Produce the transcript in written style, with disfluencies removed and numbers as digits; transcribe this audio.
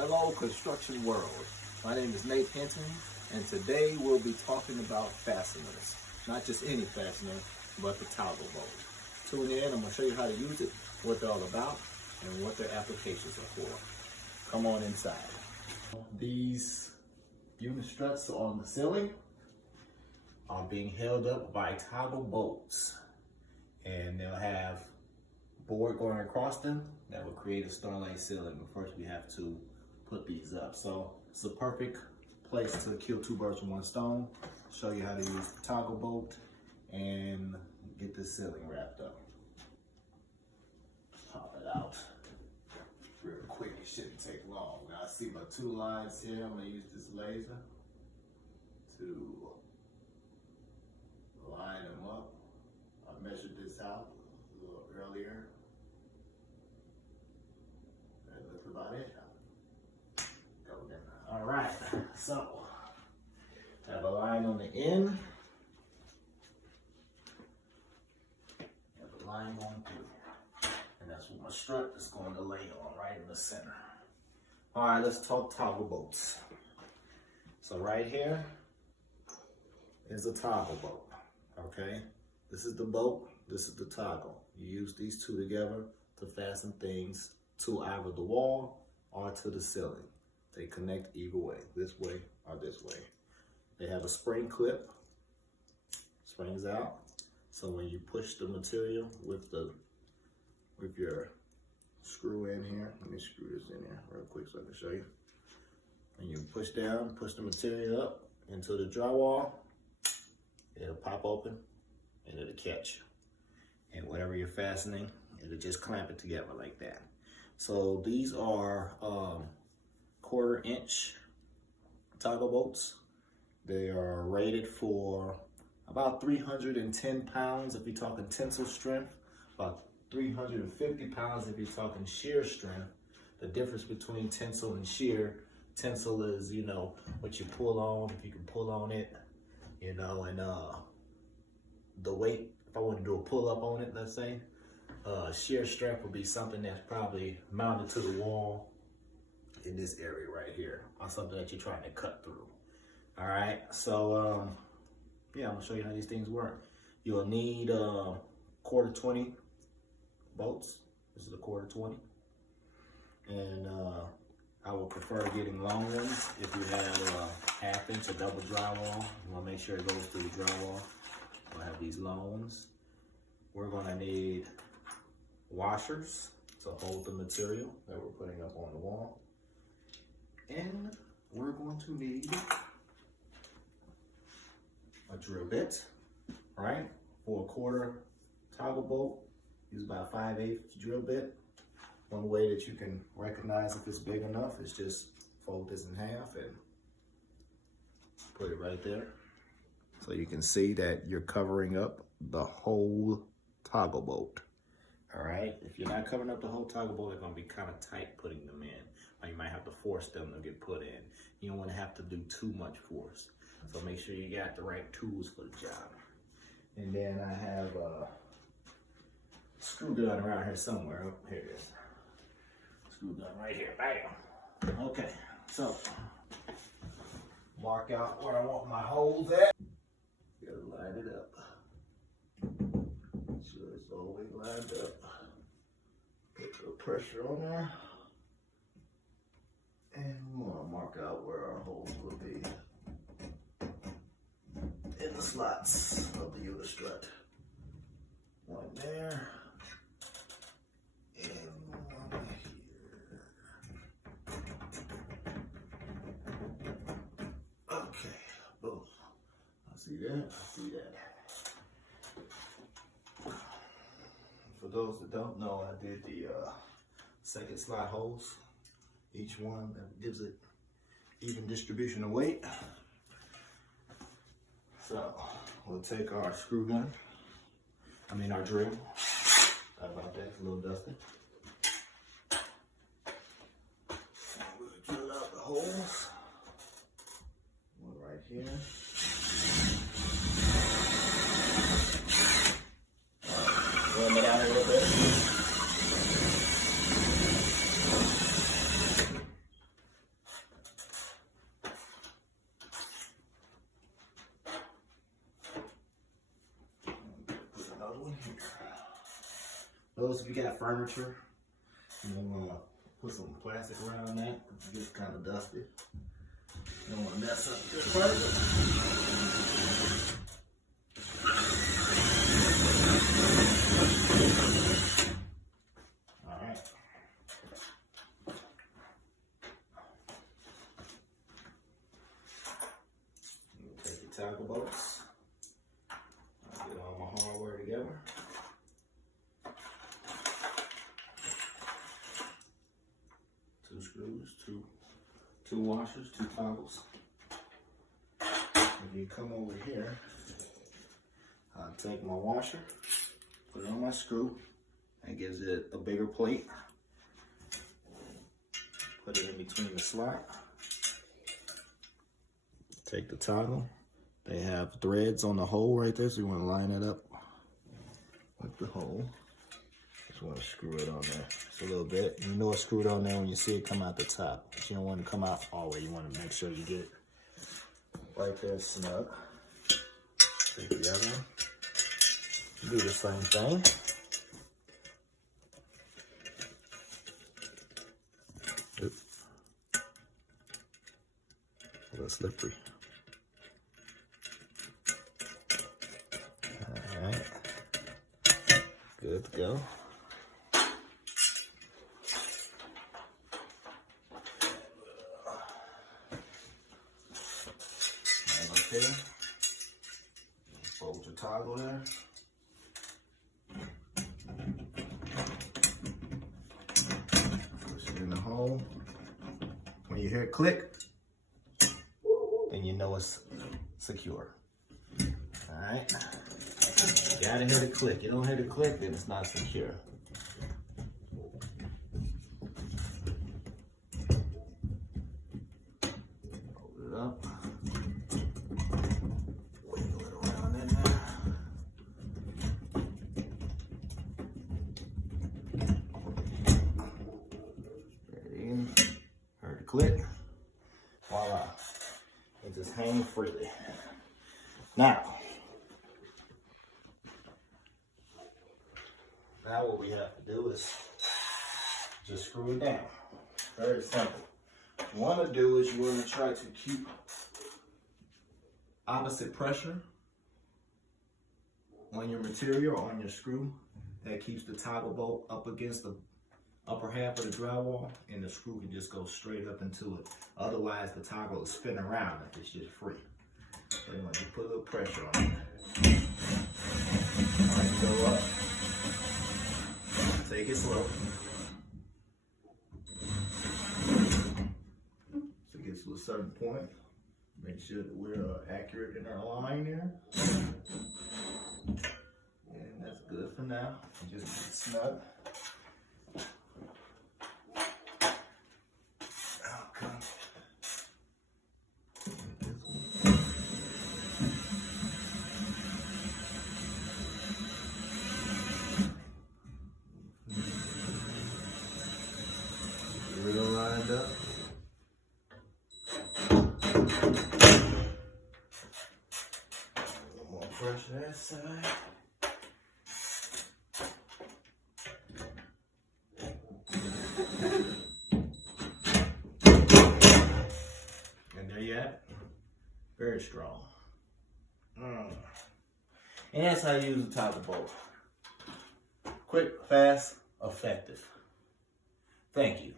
Hello, construction world. My name is Nate Hinton, and today we'll be talking about fasteners. Not just any fastener, but the toggle bolt. Tune in, I'm going to show you how to use it, what they're all about, and what their applications are for. Come on inside. These unit struts on the ceiling are being held up by toggle bolts, and they'll have board going across them that will create a starlight ceiling. But first we have to put these up. So it's a perfect place to kill two birds with one stone. Show you how to use the toggle bolt and get this ceiling wrapped up. Pop it out real quick. It shouldn't take long. Now I see my two lines here. I'm gonna use this laser to line them up. I measured this out a little earlier. And that's about it. Go then. All right, so have a line on the end. Have a line going through. And that's what my strut is going to lay on, right in the center. All right, let's talk toggle bolts. So right here is a toggle bolt, okay? This is the bolt, this is the toggle. You use these two together to fasten things to either the wall or to the ceiling. They connect either way, this way or this way. They have a spring clip, springs out. So when you push the material with your screw in here, let me screw this in here real quick so I can show you. When you push down, push the material up into the drywall, it'll pop open and it'll catch. And whatever you're fastening, it'll just clamp it together like that. So these are 1/4 inch toggle bolts. They are rated for about 310 pounds if you're talking tensile strength, about 350 pounds if you're talking shear strength. The difference between tensile and shear, tensile is, you know, what you pull on, if you can pull on it, you know, and the weight, if I want to do a pull up on it, let's say, shear strength would be something that's probably mounted to the wall in this area right here, or something that you're trying to cut through. All right, so yeah, I'm gonna show you how these things work. You'll need 1/4 20 bolts. This is a 1/4 20, and I would prefer getting long ones. If you have 1/2 inch or double drywall, you wanna make sure it goes through the drywall. We'll have these long ones. We're gonna need washers to hold the material that we're putting up on the wall. And we're going to need a drill bit, right? For a 1/4 toggle bolt, use about 5/8 drill bit. One way that you can recognize if it's big enough is just fold this in half and put it right there. So you can see that you're covering up the whole toggle bolt. All right, if you're not covering up the whole toggle bolt, they're gonna be kind of tight putting them in, or you might have to force them to get put in. You don't wanna have to do too much force. So make sure you got the right tools for the job. And then I have a screw gun around here somewhere. Oh, here it is. Screw gun right here, bam. Okay, so mark out where I want my holes at. Gotta line it up. Make sure it's all the way lined up. Put a little pressure on there. And we want to mark out where our holes will be in the slots of the unit strut. One there. And one here. Okay, boom. I see that, I see that. For those that don't know, I did the second slot holes. Each one that gives it even distribution of weight. So we'll take our screw gun, our drill. Sorry about that, it's a little dusty. And we'll drill out the holes. One right here. Run it out a little bit. here. Those if you got furniture, you want to put some plastic around that. It gets kind of dusty. You don't want to mess up your furniture. All right. Take your tackle bolts. I'll get all my hardware together. Two screws, two washers, two toggles. If you come over here, I'll take my washer, put it on my screw. That gives it a bigger plate. Put it in between the slot. Take the toggle. They have threads on the hole right there, so you want to line it up with the hole. Just want to screw it on there just a little bit. You know it's screwed on there when you see it come out the top, but you don't want to come out all the way. You want to make sure you get it right there snug. Take the other one. Do the same thing. Oops. A little slippery. Alright. Good to go. Okay. Fold your toggle there. Push it in the hole. When you hear it click, then you know it's secure. Alright. You gotta hear the click. You don't hear the click, then it's not secure. Hold it up. Wiggle it around in there. Get it in. Heard the click. Voila. It just hangs freely. Now what we have to do is just screw it down. Very simple. What you want to do is you want to try to keep opposite pressure on your material, on your screw. That keeps the toggle bolt up against the upper half of the drywall, and the screw can just go straight up into it. Otherwise, the toggle will spin around if it's just free. So you want to put a little pressure on it. All right, go up. Take it slow. So it gets to a certain point. Make sure that we're accurate in our line there. And that's good for now. And just get it snug. Okay. Real lined up. More pressure that side. And there you have it. Very strong. And that's how you use the toggle bolt. Quick, fast, effective. Thank you.